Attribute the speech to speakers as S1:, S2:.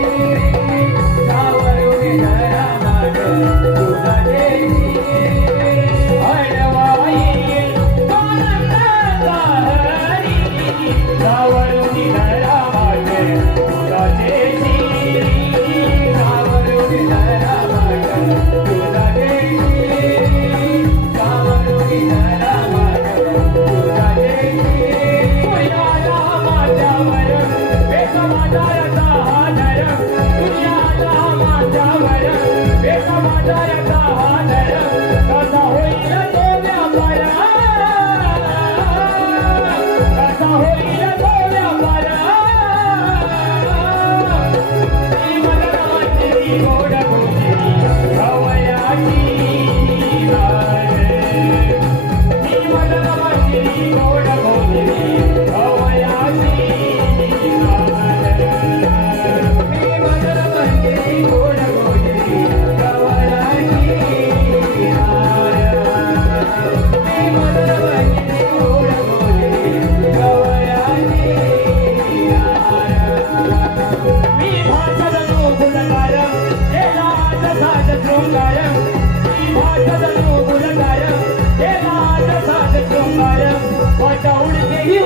S1: Thank you. वाटा उडते ही